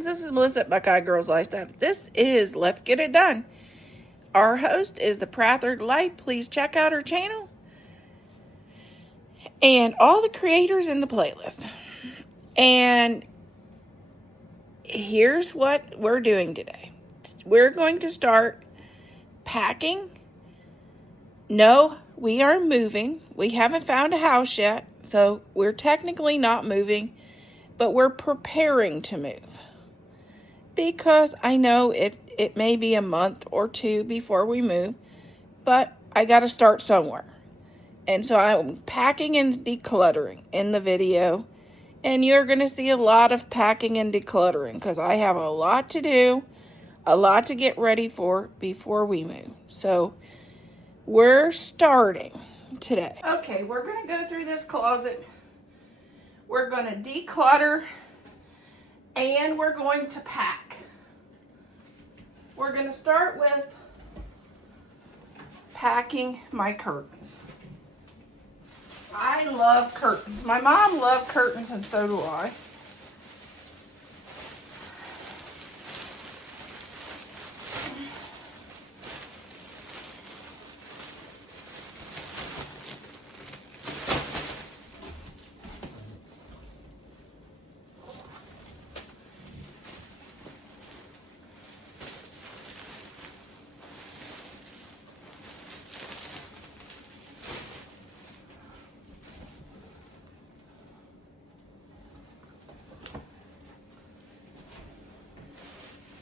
friends, this is Melissa at Buckeye Girls Lifestyle. This is Let's Get It Done. Our host is the Prather Light. Please check out her channel and all the creators in the playlist. And here's what we're doing today. We're going to start packing. No, we are moving. We haven't found a house yet, so we're technically not moving, but we're preparing to move. Because I know it may be a month or two before we move, but I got to start somewhere. And so I'm packing and decluttering in the video. And you're going to see a lot of packing and decluttering because I have a lot to do, a lot to get ready for before we move. So we're starting today. Okay, we're going to go through this closet. We're going to declutter and we're going to pack. We're going to start with packing my curtains. I love curtains. My mom loved curtains and so do I.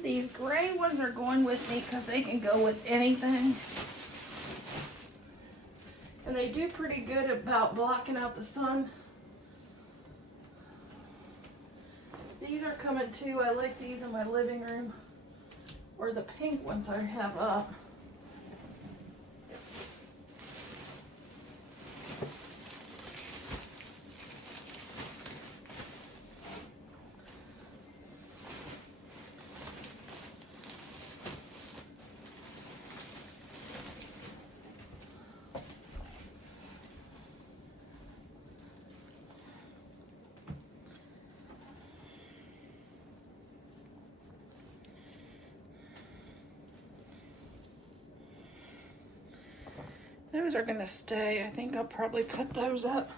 These gray ones are going with me because they can go with anything. And they do pretty good about blocking out the sun. These are coming too. I like these in my living room. Or the pink ones I have up. Those are going to stay. I think I'll probably put those up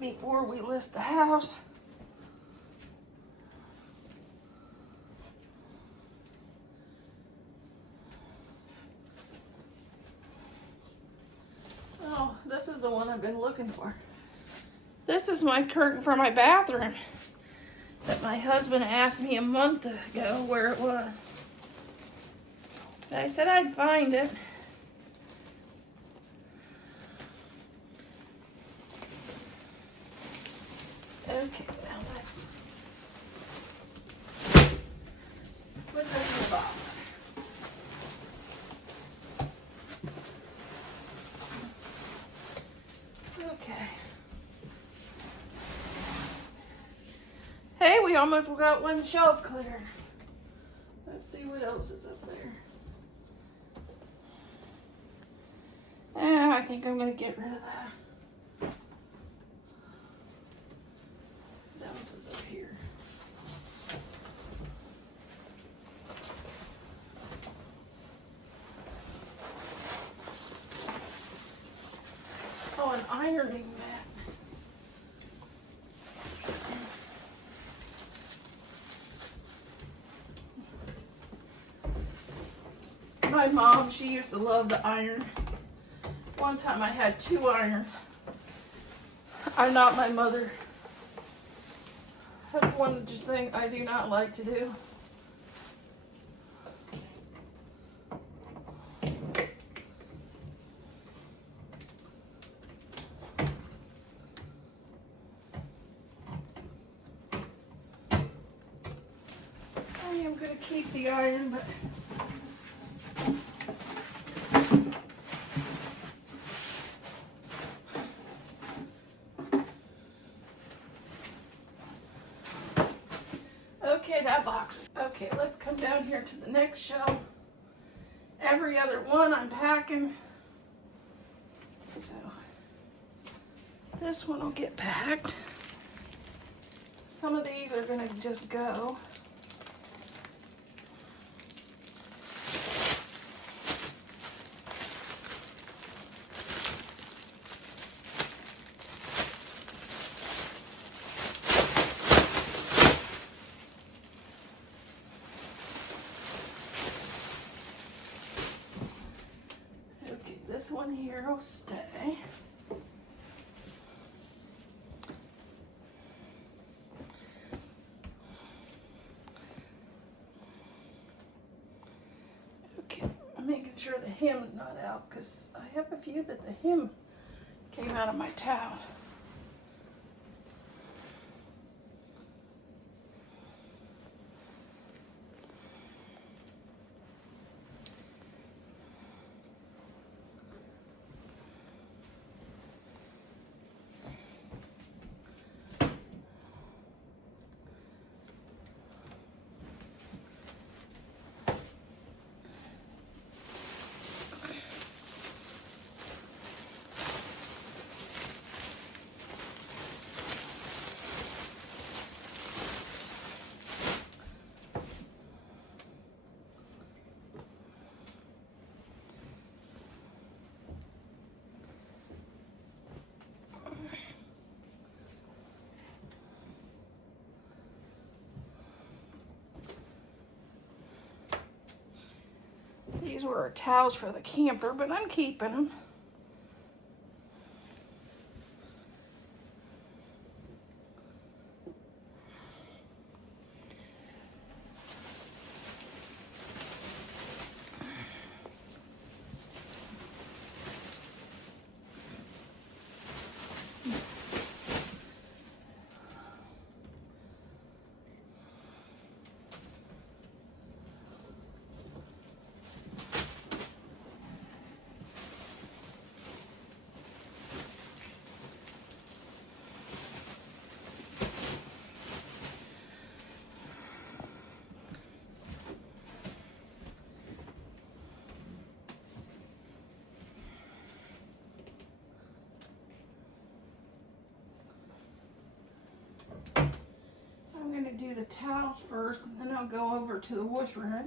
before we list the house. Oh, this is the one I've been looking for. This is my curtain for my bathroom that my husband asked me a month ago where it was. I said I'd find it. Okay, now let's put this in the box. Okay. Hey, we almost got one shelf clear. Let's see what else is up there. I think I'm going to get rid of that. What else is up here? Oh, an ironing mat. My mom, she used to love to iron. One time I had 2 irons. I'm not my mother. That's one just thing I do not like to do. I am going to keep the iron, but okay, that box. Okay, let's come down here to the next shelf. Every other one I'm packing. So this one will get packed. Some of these are going to just go. one here will stay. Okay, I'm making sure the hem is not out because I have a few that the hem came out of my towels. These were our towels for the camper, but I'm keeping them. I'm going to do the towels first, and then I'll go over to the wash rag.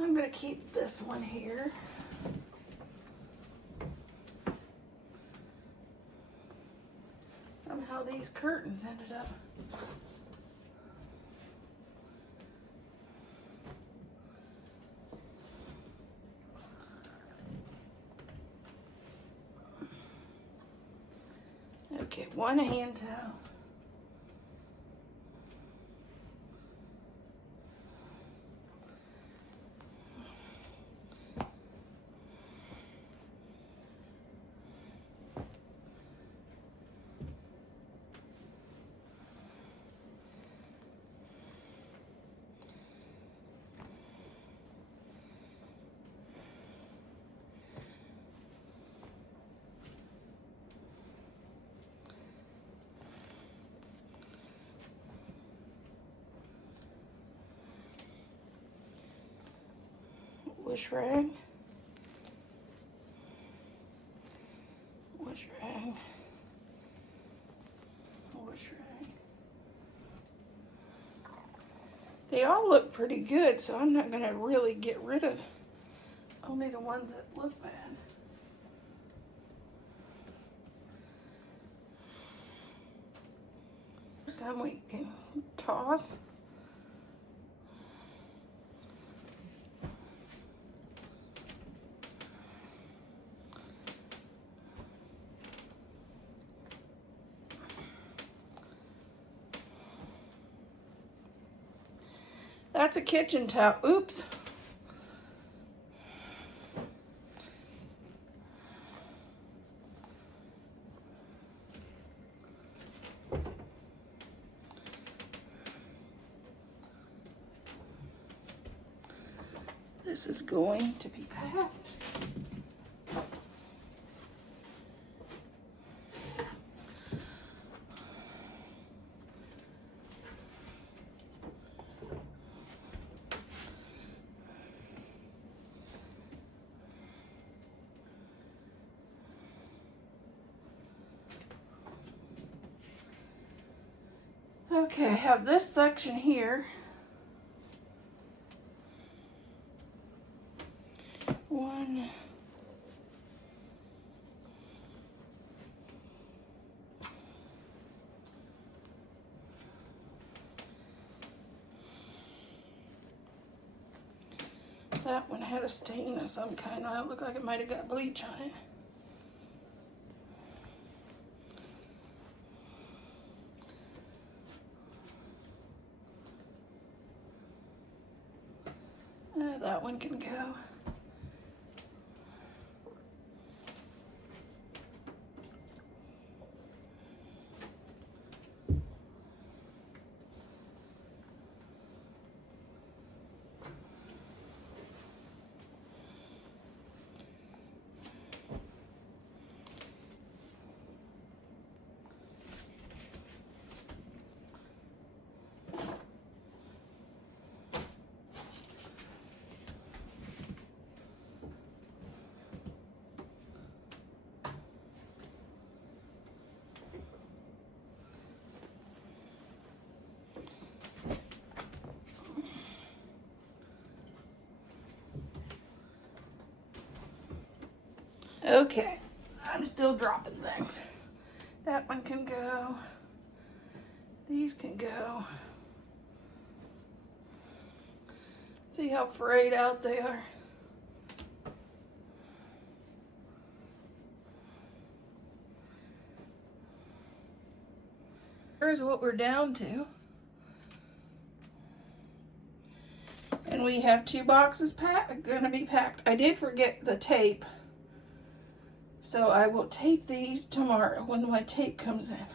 I'm going to keep this one here. Somehow these curtains ended up. Okay, one hand towel. Wash rag. Wash rag. Wash rag. They all look pretty good, so I'm not going to really get rid of only the ones that look bad. Some we can toss. That's a kitchen towel. Oops. This is going to be packed. Okay, I have this section here. One. That one had a stain of some kind. It looked like it might have got bleach on it. That one can go. Okay, I'm still dropping things. That one can go. These can go. See how frayed out they are? Here's what we're down to. And we have 2 boxes gonna be packed. I did forget the tape. So I will tape these tomorrow when my tape comes in.